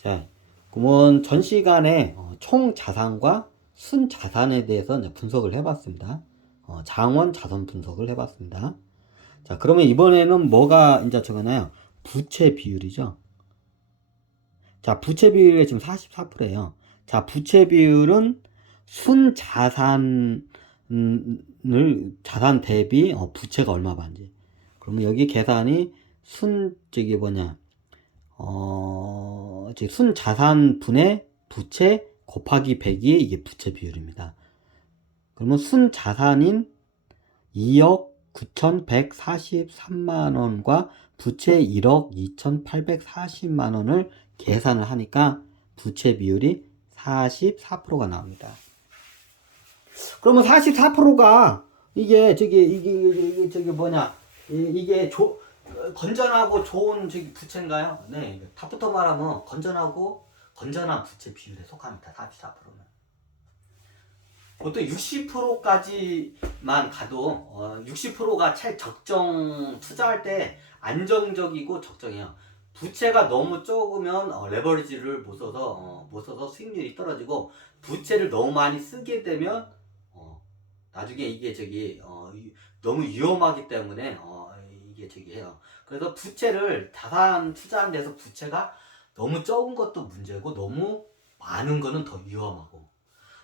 자, 그러면 전 시간에 총 자산과 순 자산에 대해서 이제 분석을 해봤습니다. 장원 자산 분석을 해봤습니다. 자, 그러면 이번에는 뭐가 이제 저거나요? 부채 비율이죠. 자, 부채 비율이 지금 44%예요. 자, 부채 비율은 순 자산을 자산 대비 부채가 얼마 반지. 그러면 여기 계산이 저기 뭐냐? 순 자산분의 부채 곱하기 100이 이게 부채 비율입니다. 그러면 순 자산인 2억 9,143만 원과 부채 1억 2,840만 원을 계산을 하니까 부채 비율이 44%가 나옵니다. 그러면 44%가 이게 저기 뭐냐 이게 건전하고 좋은 저기 부채인가요? 네, 답부터 말하면 건전하고 건전한 부채 비율에 속합니다. 44%는. 보통 60%까지만 가도 60%가 적정 투자할 때 안정적이고 적정해요. 부채가 너무 적으면 레버리지를 못 써서 수익률이 떨어지고 부채를 너무 많이 쓰게 되면 나중에 이게 너무 위험하기 때문에 이게 해요. 그래서 부채를 자산 투자하는 데서 부채가 너무 적은 것도 문제고 너무 많은 거는 더 위험하고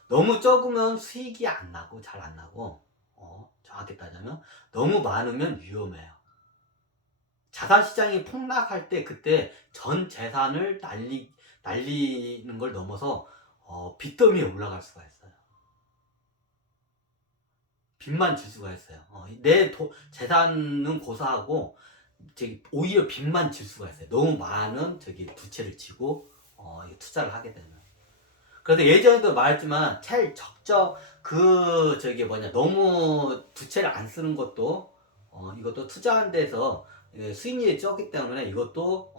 너무 적으면 수익이 안 나고 잘 안 나고 정확히 따지면 너무 많으면 위험해요. 자산 시장이 폭락할 때 그때 전 재산을 날리는 걸 넘어서 빚더미에 올라갈 수가 있어요. 빚만 질 수가 있어요. 내 재산은 고사하고 오히려 빚만 질 수가 있어요. 너무 많은 부채를 지고 투자를 하게 되면. 그래서 예전에도 말했지만 제일 적정 너무 부채를 안 쓰는 것도 이것도 투자한 데서 수익률이 적기 때문에 이것도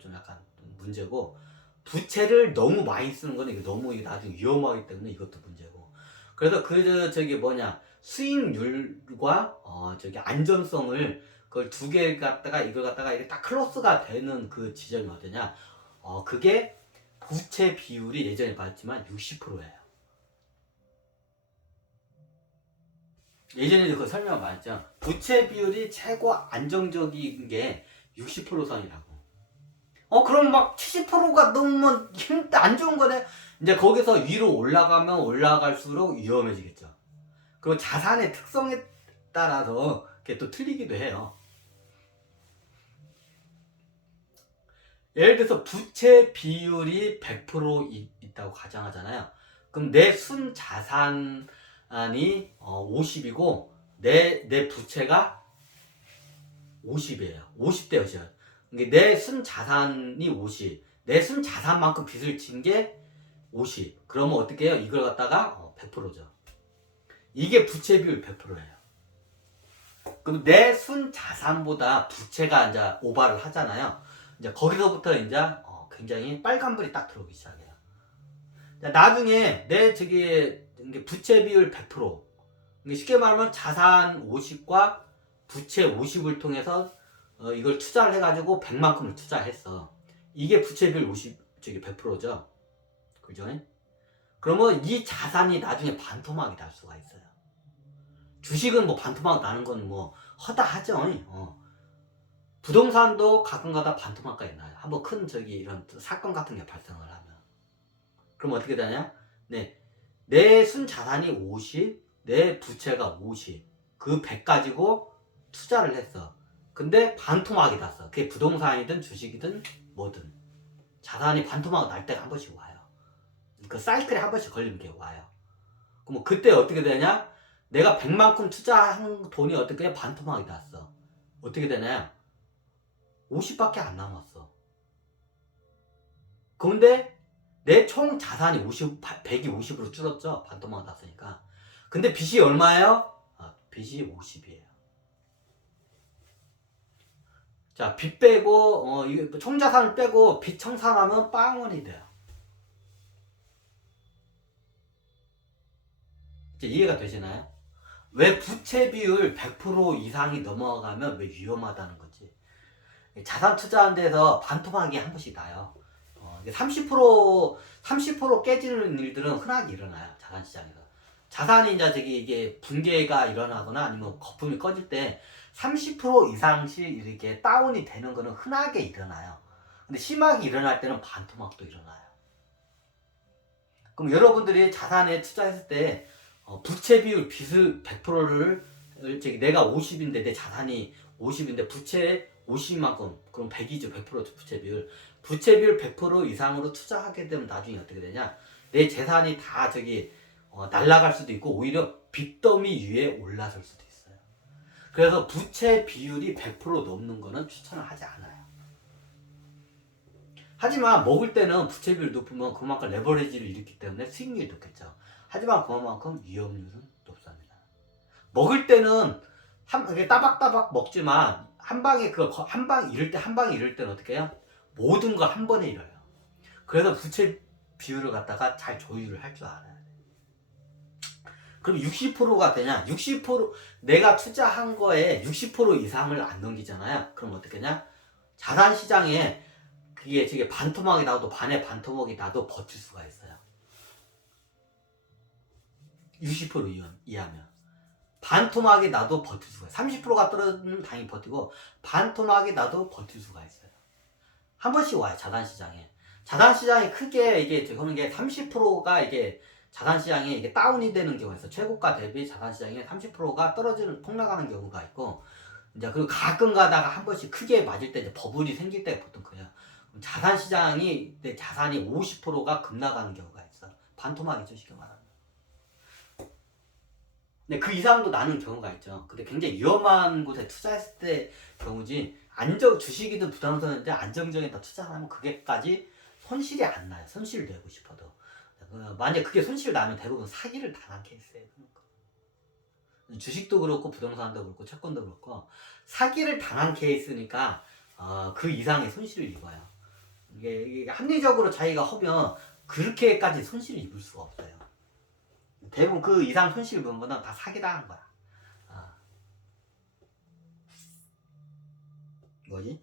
좀 약간 문제고 부채를 너무 많이 쓰는 거는 이거 너무 나중에 위험하기 때문에 이것도 문제고. 그래서 수익률과 안전성을 그걸 두 개 갖다가 이걸 갖다가 이게 딱 클로스가 되는 그 지점이 어디냐? 그게 부채 비율이 예전에 봤지만 60%예요. 예전에 그 설명 많았죠. 부채 비율이 최고 안정적인 게 60% 선이라고. 그럼 막 70%가 넘으면 안 좋은 거네. 이제 거기서 위로 올라가면 올라갈수록 위험해지겠죠. 그리고 자산의 특성에 따라서 그게 또 틀리기도 해요. 예를 들어서 부채 비율이 100% 있다고 가정하잖아요. 그럼 내 순 자산이 50이고 내 부채가 50이에요. 50대여죠. 내 순 자산이 50. 내 순 자산만큼 빚을 진 게 50. 그러면 어떻게 해요? 이걸 갖다가 100%죠. 이게 부채 비율 100%예요. 그럼 내 순 자산보다 부채가 이제 오바를 하잖아요. 이제 거기서부터 이제 굉장히 빨간불이 딱 들어오기 시작해요. 나중에 내 부채 비율 100%. 쉽게 말하면 자산 50과 부채 50을 통해서 이걸 투자를 해가지고 100만큼을 투자했어. 이게 부채 비율 100%죠. 그죠? 그러면 이 자산이 나중에 반토막이 날 수가 있어요. 주식은 뭐 반토막 나는 건 뭐 허다하죠. 부동산도 가끔가다 반토막까지 나요. 한번 큰 이런 사건 같은 게 발생을 하면. 그럼 어떻게 되냐? 네. 내 순 자산이 50, 내 부채가 50. 그 100 가지고 투자를 했어. 근데 반토막이 났어. 그게 부동산이든 주식이든 뭐든. 자산이 반토막 날 때가 한 번씩 와요. 그 사이클에 한 번씩 걸리는 게 와요. 그럼 그때 어떻게 되냐? 내가 100만큼 투자한 돈이 어떻게 반토막이 났어. 어떻게 되나요? 50밖에 안 남았어. 그런데 내 총 자산이 100이 50으로 줄었죠. 반토막 났으니까. 근데 빚이 얼마예요? 빚이 50이에요. 자, 빚 빼고 총 자산을 빼고 빚 청산하면 빵원이 돼요. 이제 이해가 되시나요? 왜 부채 비율 100% 이상이 넘어가면 왜 위험하다는 거지. 자산 투자하는 데서 반토막이 한 번씩 나요. 이게 30% 깨지는 일들은 흔하게 일어나요. 자산시장에서. 자산이 이제 이게 붕괴가 일어나거나 아니면 거품이 꺼질 때 30% 이상씩 이렇게 다운이 되는 거는 흔하게 일어나요. 근데 심하게 일어날 때는 반토막도 일어나요. 그럼 여러분들이 자산에 투자했을 때 부채 비율 빚을 100%를 내가 50인데 내 자산이 50인데 부채 50만큼 그럼 100이죠. 100% 부채 비율. 부채 비율 100% 이상으로 투자하게 되면 나중에 어떻게 되냐? 내 재산이 다 날아갈 수도 있고 오히려 빚더미 위에 올라설 수도 있어요. 그래서 부채 비율이 100% 넘는 거는 추천을 하지 않아요. 하지만 먹을 때는 부채 비율 높으면 그만큼 레버리지를 일으키기 때문에 수익률이 높겠죠. 하지만 그만큼 위험률은 높습니다. 먹을 때는 이렇게 따박따박 먹지만 한 방에 한 방에 잃을 때는 어떻게 해요? 모든 걸 한 번에 잃어요. 그래서 부채 비율을 갖다가 잘 조율을 할 줄 알아야 돼. 그럼 60%가 되냐? 60% 내가 투자한 거에 60% 이상을 안 넘기잖아요. 그럼 어떻게 하냐? 자산 시장에 그게 반토막이 나도 반의 반토막이 나도 버틸 수가 있어요. 60% 이하면 반토막이 나도 버틸 수가 있어요. 30%가 떨어지면 당연히 버티고 반토막이 나도 버틸 수가 있어요. 한 번씩 와요. 자산시장에. 자산시장이 크게 이게 하는 게 30%가 이게 자산시장에 이게 다운이 되는 경우가 있어. 최고가 대비 자산시장에 30%가 폭락하는 경우가 있고, 이제 그리고 가끔 가다가 한 번씩 크게 맞을 때 이제 버블이 생길 때가 보통 그래요. 자산시장이 내 자산이 50%가 급락하는 경우가 있어. 반토막이죠, 쉽게 말하면. 근데 그 이상도 나는 경우가 있죠. 근데 굉장히 위험한 곳에 투자했을 때 경우지, 주식이든 부동산이든 안정적인 투자하면 그게까지 손실이 안 나요. 손실을 내고 싶어도. 만약 그게 손실 나면 대부분 사기를 당한 케이스예요. 주식도 그렇고 부동산도 그렇고 채권도 그렇고 사기를 당한 케이스니까 그 이상의 손실을 입어요. 이게 합리적으로 자기가 하면 그렇게까지 손실을 입을 수가 없어요. 대부분 그 이상 손실 입은 거는 다 사기당한 거야. 뭐지?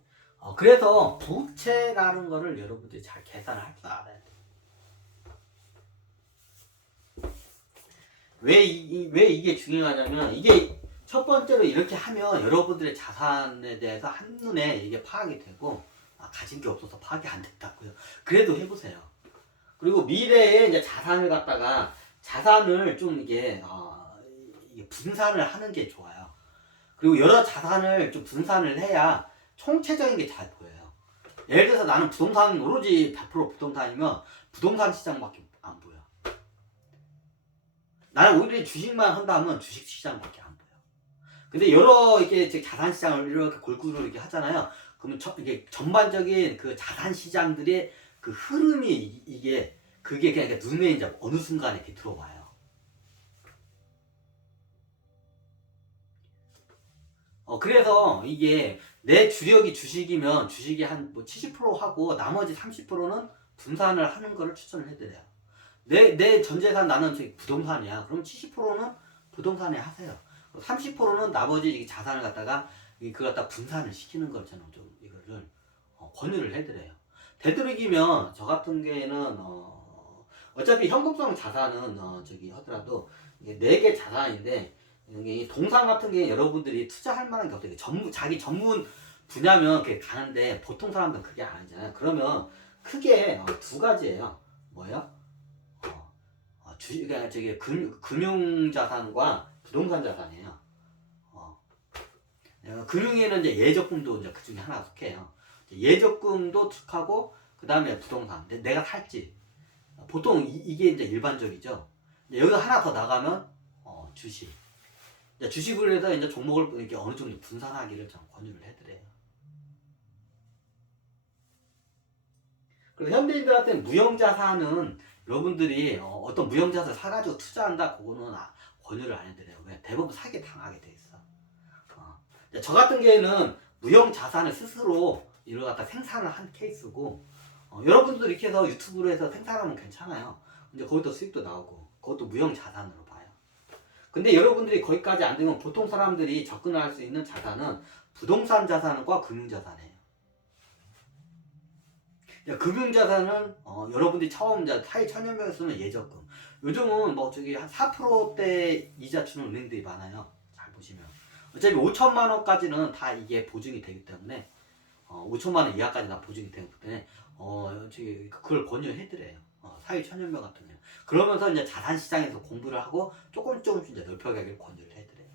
그래서 부채라는 거를 여러분들이 잘 계산을 할 줄 알아야 돼. 왜 이게 중요하냐면, 이게 첫 번째로 이렇게 하면 여러분들의 자산에 대해서 한눈에 이게 파악이 되고, 가진 게 없어서 파악이 안 됐다고요. 그래도 해보세요. 그리고 미래에 이제 자산을 좀 이게 분산을 하는 게 좋아요. 그리고 여러 자산을 좀 분산을 해야 총체적인 게 잘 보여요. 예를 들어서 나는 부동산 오로지 100% 부동산이면 부동산 시장밖에 안 보여. 나는 오히려 주식만 한다면 주식 시장밖에 안 보여. 근데 여러 이게 자산 시장을 이렇게 골고루 이렇게 하잖아요. 그러면 이게 전반적인 그 자산 시장들의 그 흐름이 그게 그냥 눈에 이제 어느 순간에 이렇게 들어와요. 그래서 이게 내 주력이 주식이면 주식이 한 70% 하고 나머지 30%는 분산을 하는 거를 추천을 해드려요. 내 전재산 나는 부동산이야. 그럼 70%는 부동산에 하세요. 30%는 나머지 자산을 갖다가 그걸 갖다 분산을 시키는 것처럼 좀 이거를 권유를 해드려요. 되도록이면 저 같은 경우에는 어차피 현금성 자산은 하더라도 이게 4개 자산인데, 여기 동산 같은 게 여러분들이 투자할 만한 게 없어요. 자기 전문 분야면 그게 가는데 보통 사람들은 그게 아니잖아요. 그러면 크게 2가지예요. 뭐예요? 금융자산과 부동산 자산이에요. 금융에는 이제 예적금도 이제 그 중에 하나 속해요. 예적금도 하고 그 다음에 부동산. 내가 살지. 보통 이게 이제 일반적이죠. 여기서 하나 더 나가면 주식. 주식을 해서 이제 종목을 이렇게 어느 정도 분산하기를 좀 권유를 해드려요. 그리고 현대인들한테는 무형자산은 여러분들이 어떤 무형자산 사가지고 투자한다, 그거는 권유를 안 해드려요. 왜? 대부분 사기 당하게 돼 있어. 저 같은 경우에는 무형자산을 스스로 이걸 갖다 생산을 한 케이스고, 여러분들도 이렇게 해서 유튜브로 해서 생산하면 괜찮아요. 근데 거기도 수익도 나오고, 그것도 무형자산으로 봐요. 근데 여러분들이 거기까지 안 되면 보통 사람들이 접근할 수 있는 자산은 부동산 자산과 금융자산이에요. 금융자산은 여러분들이 처음 이제 타이 천연병을 쓰면 예적금. 요즘은 뭐 저기 한 4%대 이자 주는 은행들이 많아요. 잘 보시면. 어차피 5천만 원까지는 다 이게 보증이 되기 때문에 5천만 원 이하까지 다 보증이 되기 때문에 저기 그걸 권유해드려요. 사회 천연병 같은 경우. 그러면서 이제 자산 시장에서 공부를 하고 조금씩 이제 넓혀가기를 권유를 해드려요.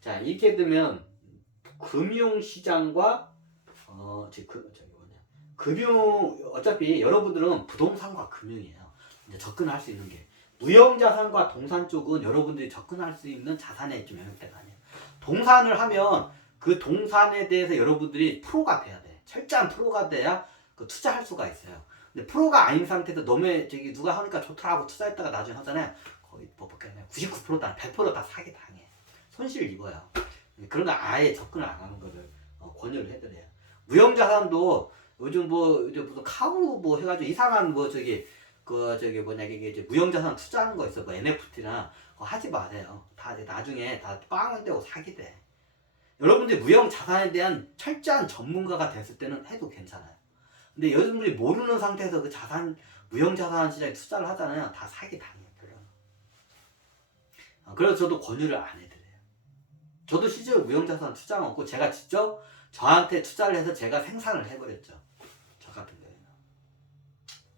자, 이렇게 되면 금융시장과 어차피 여러분들은 부동산과 금융이에요. 이제 접근할 수 있는 게 무형자산과 동산 쪽은 여러분들이 접근할 수 있는 자산의 좀 영역대가 아니에요. 동산을 하면 그 동산에 대해서 여러분들이 프로가 돼야 돼. 철저한 프로가 돼야 그 투자할 수가 있어요. 근데 프로가 아닌 상태에서 너무 저기 누가 하니까 좋더라 하고 투자했다가 나중에 하잖아요. 거의 뭐 99%다 100%다 사기 당해. 손실 입어요. 그런 거 아예 접근을 안 하는 거를 권유를 해드려요. 무형자산도 요즘 뭐 이제 무슨 카우 뭐 해가지고 이상한 뭐 저기 이게 이제 무형자산 투자하는 거 있어. 뭐 NFT나 하지 마세요. 다 나중에 다 빵원 되고 사기돼. 여러분들이 무형자산에 대한 철저한 전문가가 됐을 때는 해도 괜찮아요. 근데 여러분들이 모르는 상태에서 그 무형자산 시장에 투자를 하잖아요. 다 사기 당해요. 그래서 저도 권유를 안 해드려요. 저도 실제로 무형자산 투자가 없고 제가 직접 저한테 투자를 해서 제가 생산을 해버렸죠. 저 같은 경우에는.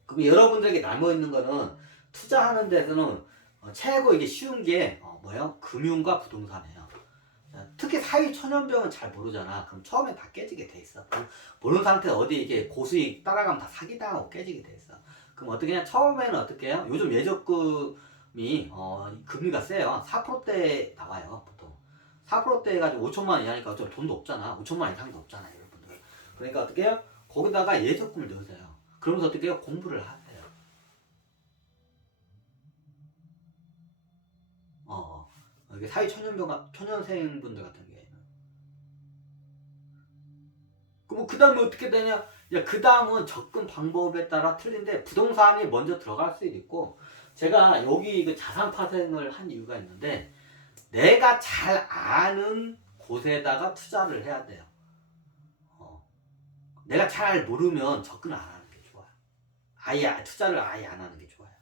그럼 여러분들에게 남아있는 거는 투자하는 데서는 최고 이게 쉬운 게 뭐예요? 금융과 부동산이에요. 특히 사회 천연병은 잘 모르잖아. 그럼 처음에 다 깨지게 돼 있어. 모르는 상태에 어디 이게 고수익 따라가면 다 사기당하고 깨지게 돼 있어. 그럼 어떻게 냐 처음에는 어떻게 해요? 요즘 예적금이 금리가 세요. 4%대 나와요 보통. 4%대 해가지고 5천만 원 이하니까 어차피 돈도 없잖아. 5천만 원 이상도 없잖아요 여러분들. 그러니까 어떻게 해요? 거기다가 예적금을 넣으세요. 그러면서 어떻게 해요? 공부를 하세요. 이게 사회 초년생분들 같은 경우에는. 그럼 그 다음에 어떻게 되냐? 그 다음은 접근 방법에 따라 틀린데 부동산이 먼저 들어갈 수도 있고 제가 여기 그 자산 파생을 한 이유가 있는데 내가 잘 아는 곳에다가 투자를 해야 돼요. 내가 잘 모르면 접근 안 하는 게 좋아요. 아예 투자를 아예 안 하는 게 좋아요.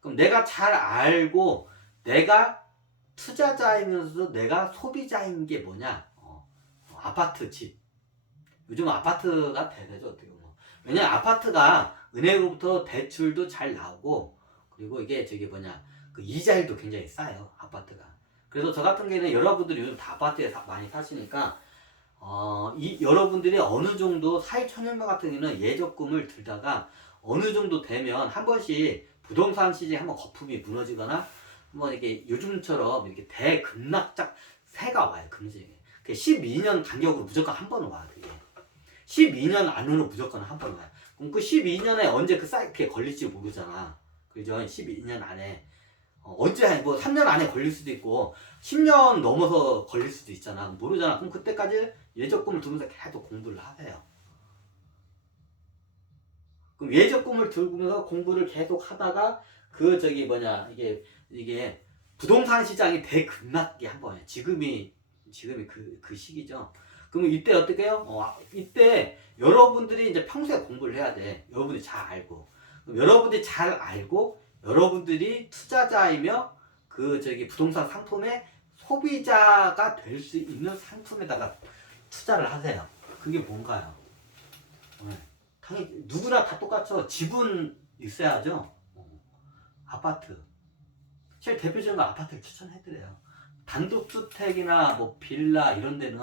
그럼 내가 잘 알고 내가 투자자이면서도 내가 소비자인 게 뭐냐? 아파트, 집. 요즘 아파트가 대세죠 어떻게 보면. 왜냐면 아파트가 은행으로부터 대출도 잘 나오고 그리고 이게 그 이자율도 굉장히 싸요 아파트가. 그래서 저 같은 경우에는 여러분들이 요즘 다 아파트에 많이 사시니까 여러분들이 어느 정도 사회초년명 같은 경우는 예적금을 들다가 어느 정도 되면 한 번씩 부동산 시장에 한번 거품이 무너지거나 뭐 이렇게 요즘처럼 이렇게 대급락작 새가 와요 금시장에. 12년 간격으로 무조건 한 번은 와요. 그게 12년 안으로 무조건 한 번 와요. 그럼 그 12년에 언제 그 사이트에 걸릴지 모르잖아. 그죠? 12년 안에 언제 뭐 3년 안에 걸릴 수도 있고 10년 넘어서 걸릴 수도 있잖아. 모르잖아. 그럼 그때까지 예적금을 두면서 계속 공부를 하세요. 그럼 예적금을 들면서 공부를 계속 하다가 이게 부동산 시장이 대급락이 한 번에 지금이 그 시기죠. 그러면 이때 어떻게 해요? 이때 여러분들이 이제 평소에 공부를 해야 돼. 여러분들이 잘 알고. 그럼 여러분들이 잘 알고 여러분들이 투자자이며 부동산 상품의 소비자가 될 수 있는 상품에다가 투자를 하세요. 그게 뭔가요? 당연히 누구나 다 똑같죠. 집은 있어야죠. 아파트. 제일 대표적인 거 아파트를 추천해드려요. 단독주택이나 뭐 빌라 이런 데는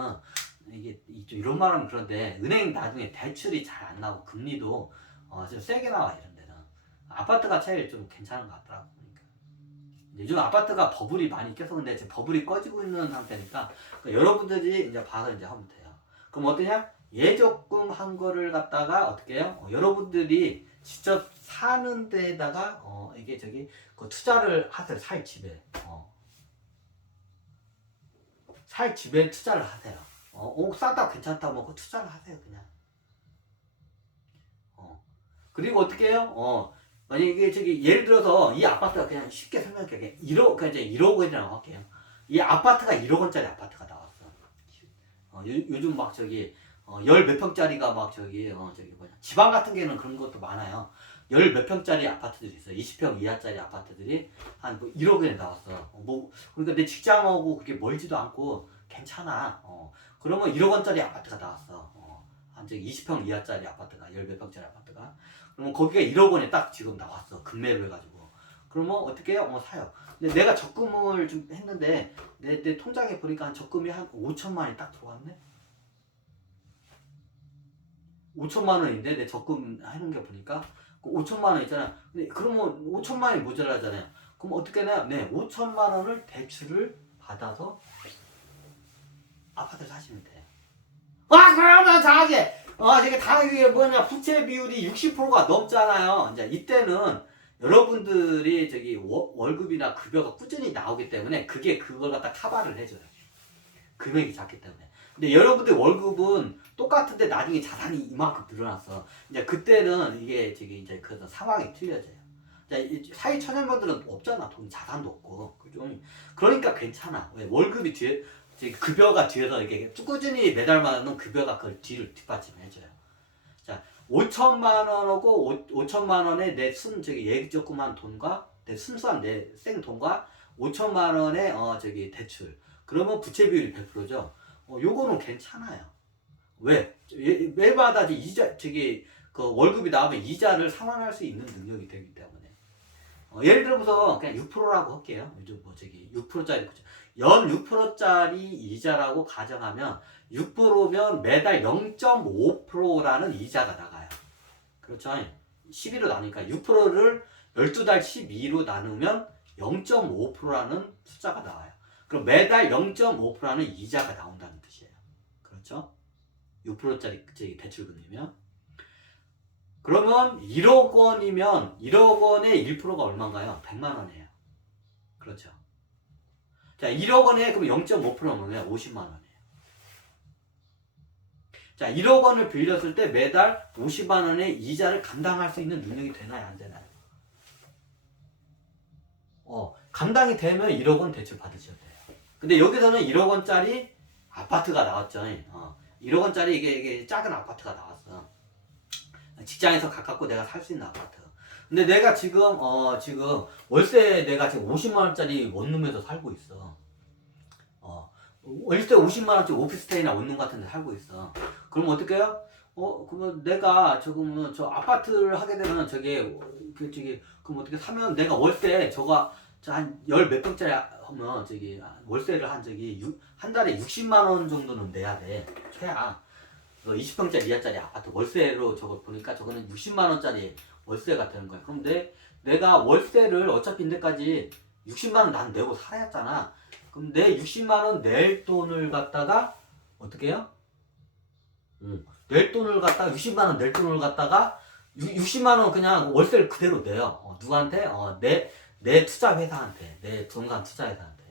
이게 좀 이런 말하면 그런데 은행 나중에 대출이 잘 안 나오고 금리도 좀 세게 나와 이런 데는 아파트가 제일 좀 괜찮은 것 같더라고. 그러니까 요즘 아파트가 버블이 많이 껴서 근데 지금 버블이 꺼지고 있는 상태니까 그러니까 여러분들이 이제 봐서 이제 하면 돼요. 그럼 어떠냐? 예적금 한 거를 갖다가 어떻게 해요? 여러분들이 직접 사는 데에다가 그 투자를 하세요. 살 집에 살 집에 투자를 하세요. 싸다 괜찮다 뭐 그 투자를 하세요 그냥. 그리고 어떻게 해요? 만약에 예를 들어서 이 아파트가 그냥 쉽게 설명할게요. 그냥 1억, 그냥 이제 1억 원이라고 할게요. 이 아파트가 1억 원짜리 아파트가 나왔어. 요즘 막 저기 열 몇 평짜리가 막 저기 저기 뭐냐 지방 같은 게는 그런 것도 많아요. 열 몇 평짜리 아파트들이 있어. 20평 이하짜리 아파트들이 한 뭐 1억에 나왔어. 뭐 그러니까 내 직장하고 그렇게 멀지도 않고 괜찮아. 그러면 1억 원짜리 아파트가 나왔어. 한 저기 20평 이하짜리 아파트가 열 몇 평짜리 아파트가 그러면 거기가 1억 원에 딱 지금 나왔어. 급매로 해가지고. 그러면 어떻게 해요? 사요. 근데 내가 적금을 좀 했는데 내 통장에 보니까 적금이 한 5천만 원이 딱 들어왔네. 5천만 원인데 내 적금 해놓은 게 보니까 5천만 원 있잖아. 근데 그러면 5천만 원이 모자라잖아요. 그럼 어떻게 해요? 네, 5천만 원을 대출을 받아서 아파트를 사시면 돼요. 그러면 저게 당연히 뭐냐 부채 비율이 60%가 넘잖아요. 이제 이때는 여러분들이 저기 월급이나 급여가 꾸준히 나오기 때문에 그걸 갖다 커버를 해줘요. 금액이 작기 때문에. 근데 여러분들 월급은 똑같은데 나중에 자산이 이만큼 늘어났어. 이제 그때는 이게 저기 이제 그 상황이 틀려져요. 사회 초년생들은 없잖아. 돈 자산도 없고. 그죠? 그러니까 괜찮아. 왜 월급이 뒤에 급여가 뒤에서 이렇게 꾸준히 매달 받는 급여가 그걸 뒤를 뒷받침해줘요. 자, 5천만 원하고 5천만 원에 내 저기 예적금한 돈과 내 순수한 내 생돈과 5천만 원의 저기 대출. 그러면 부채 비율이 100%죠. 요거는 괜찮아요. 왜? 매마다 이자 저기 그 월급이 나오면 이자를 상환할 수 있는 능력이 되기 때문에. 예를 들어서 그냥 6%라고 할게요. 요즘 뭐 저기 6%짜리 연 6%짜리 이자라고 가정하면 6%면 매달 0.5%라는 이자가 나가요. 그렇죠? 12로 나누니까 6%를 12달 12로 나누면 0.5%라는 숫자가 나와요. 그럼 매달 0.5%라는 이자가 나온다는 뜻이에요. 그렇죠? 6%짜리 대출금이면 그러면 1억 원이면 1억 원에 1%가 얼마인가요? 100만 원이에요. 그렇죠? 자, 1억 원에 그럼 0.5%면 50만 원이에요. 자, 1억 원을 빌렸을 때 매달 50만 원의 이자를 감당할 수 있는 능력이 되나요? 안 되나요? 감당이 되면 1억 원 대출 받으셔야 돼요. 근데 여기서는 1억 원짜리 아파트가 나왔죠. 1억 원짜리 이게 작은 아파트가 나왔어. 직장에서 가깝고 내가 살 수 있는 아파트. 근데 내가 지금 월세 내가 지금 50만 원짜리 원룸에서 살고 있어. 월세 50만 원짜리 오피스텔이나 원룸 같은 데 살고 있어. 그럼 어떻게 해요? 그러면 내가 저 아파트를 하게 되면 그럼 어떻게 사면 내가 월세 한 열 몇 평짜리 하면 월세를 한 달에 60만 원 정도는 내야 돼. 최하. 20평짜리 이하짜리 아파트 월세로 저거 보니까 저거는 60만 원짜리 월세가 되는 거야. 그럼 내가 월세를 어차피 인데까지 60만 원 난 내고 살아야 했잖아. 그럼 내 60만 원 낼 돈을 갖다가 어떻게 해요? 낼 돈을 갖다가 60만 원 낼 돈을 갖다가 60만 원 그냥 월세를 그대로 내요. 누구한테? 내 투자 회사한테. 내 부동산 투자 회사한테.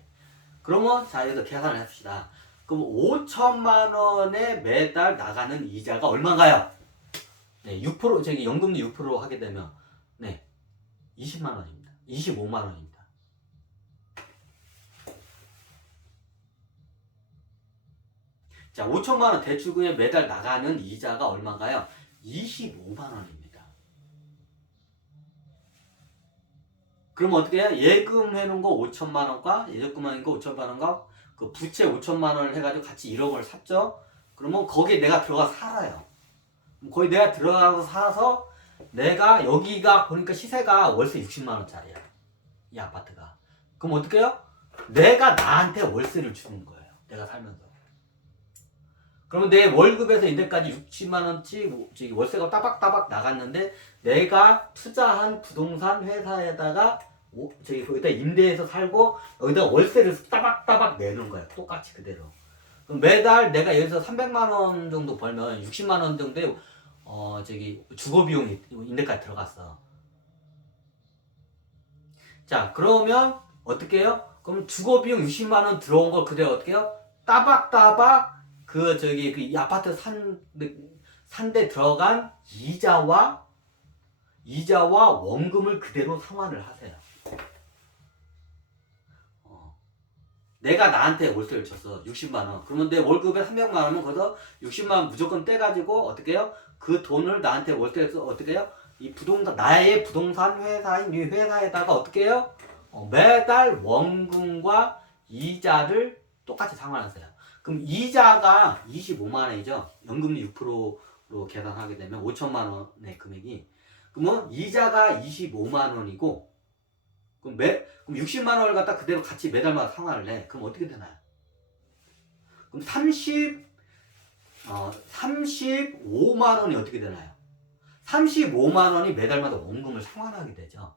그러면 자, 여기서 계산을 합시다. 그럼 5천만 원에 매달 나가는 이자가 얼마인가요? 네, 6% 연금리 6% 하게 되면 20만 원입니다. 25만 원입니다. 자, 5천만 원 대출금에 매달 나가는 이자가 얼마인가요? 25만 원입니다. 그럼 어떻게 해요? 예금 해놓은 거 5천만 원과 예적금 해놓은 거 5천만 원과 그 부채 5천만 원을 해가지고 같이 1억 원을 샀죠? 그러면 거기에 내가 들어가 살아요. 거기 내가 들어가서 살아서 내가 여기가 보니까 시세가 월세 60만 원짜리야. 이 아파트가. 그럼 어떻게 해요? 내가 나한테 월세를 주는 거예요. 내가 살면서. 그러면 내 월급에서 이때까지 60만 원치 월세가 따박따박 나갔는데 내가 투자한 부동산 회사에다가 거기다 임대해서 살고 여기다 월세를 따박따박 내는 거야. 똑같이 그대로. 그럼 매달 내가 여기서 300만 원 정도 벌면 60만 원 정도의 주거 비용이 임대까지 들어갔어. 자, 그러면 어떻게 해요? 그럼 주거 비용 60만 원 들어온 걸 그대로 어떻게 해요? 따박따박 이 아파트 산데 들어간 이자와 원금을 그대로 상환을 하세요. 내가 나한테 월세를 줬어. 60만 원. 그러면 내 월급에 300만 원이면 거기서 60만 원 무조건 떼가지고 어떻게 해요? 그 돈을 나한테 월세를 써 어떻게 해요? 이 부동산 나의 부동산 회사인 이 회사에다가 어떻게 해요? 매달 원금과 이자를 똑같이 상환하세요. 그럼 이자가 25만 원이죠. 연금리 6%로 계산하게 되면 5천만 원의 금액이. 그러면 이자가 25만 원이고 그럼 60만 원을 갖다 그대로 같이 매달마다 상환을 해. 그럼 어떻게 되나요? 그럼 35만 원이 어떻게 되나요? 35만 원이 매달마다 원금을 상환하게 되죠.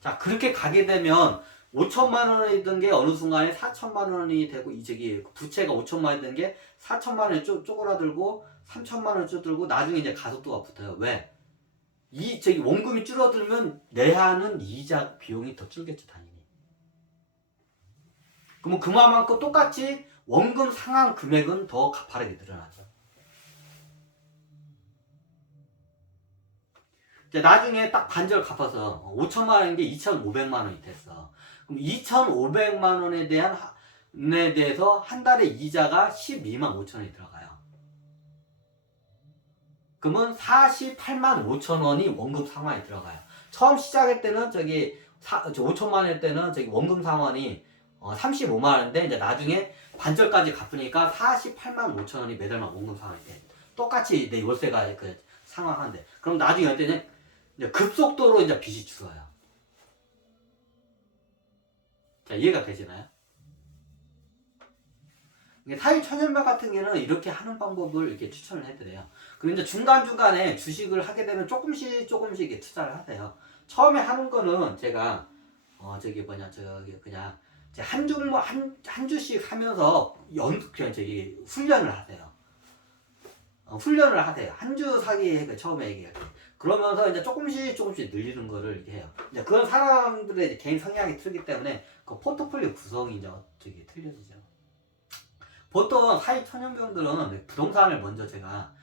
자, 그렇게 가게 되면 5천만 원이던 게 어느 순간에 4천만 원이 되고 저기 부채가 5천만 원이 된 게 4천만 원이 쪼그라들고 3천만 원이 쪼들고 나중에 이제 가속도가 붙어요. 왜? 저기 원금이 줄어들면 내야 하는 이자 비용이 더 줄겠죠, 당연히. 그러면 그만큼 똑같이 원금 상환 금액은 더 가파르게 늘어나죠. 이제 나중에 딱 반절 갚아서 5천만 원인 게 2,500만 원이 됐어. 그럼 2,500만 원에 대해서 한 달에 이자가 12만 5천 원이 들어가요. 그러면 48만 5천 원이 원금 상환이 들어가요. 처음 시작할 때는 5천만 원일 때는 원금 상환이 35만 원인데 이제 나중에 반절까지 갚으니까 48만 5천 원이 매달만 원금 상환이 돼. 똑같이 내 월세가 상환한대. 그럼 나중에 어때냐? 이제 급속도로 이제 빚이 줄어요. 자, 이해가 되시나요? 사회초년백 같은 경우는 이렇게 하는 방법을 이렇게 추천을 해드려요. 그리고 이제 중간중간에 주식을 하게 되면 조금씩 이렇게 투자를 하세요. 처음에 하는 거는 제가, 그냥, 한 주씩 하면서 훈련을 하세요. 훈련을 하세요. 한 주 사기에 처음에 얘기할 때. 그러면서 이제 조금씩 늘리는 거를 이렇게 해요. 이제 그런 사람들의 개인 성향이 틀리기 때문에 그 포트폴리오 구성이 이제 틀려지죠. 보통 사회 초년병들은 부동산을 먼저 제가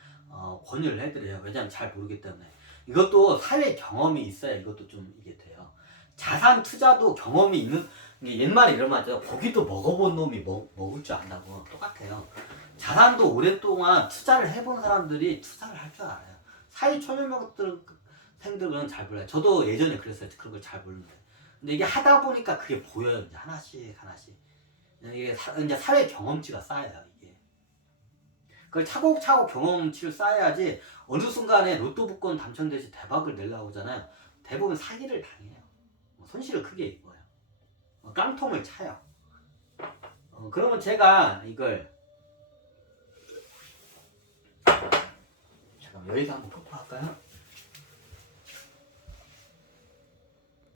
권유를 해드려요. 왜냐하면 잘 모르기 때문에. 이것도 사회 경험이 있어야 이것도 좀 이게 돼요. 자산 투자도 경험이 있는, 옛말에 이런 말 있잖아요. 고기도 먹어본 놈이 먹을 줄 안다고. 똑같아요. 자산도 오랫동안 투자를 해본 사람들이 투자를 할 줄 알아요. 사회 초년생들은 잘 몰라요. 저도 예전에 그랬어요. 그런 걸 잘 모르는데. 근데 이게 하다 보니까 그게 보여요. 이제 하나씩. 이게 이제 사회 경험치가 쌓여요, 이게. 그걸 차곡차곡 경험치를 쌓아야지 어느 순간에 로또 복권 당첨돼서 대박을 내려고 하잖아요. 대부분 사기를 당해요. 손실을 크게 입어요. 깡통을 차요. 그러면 제가 이걸 잠깐 여기서 한번 뽀뽀할까요?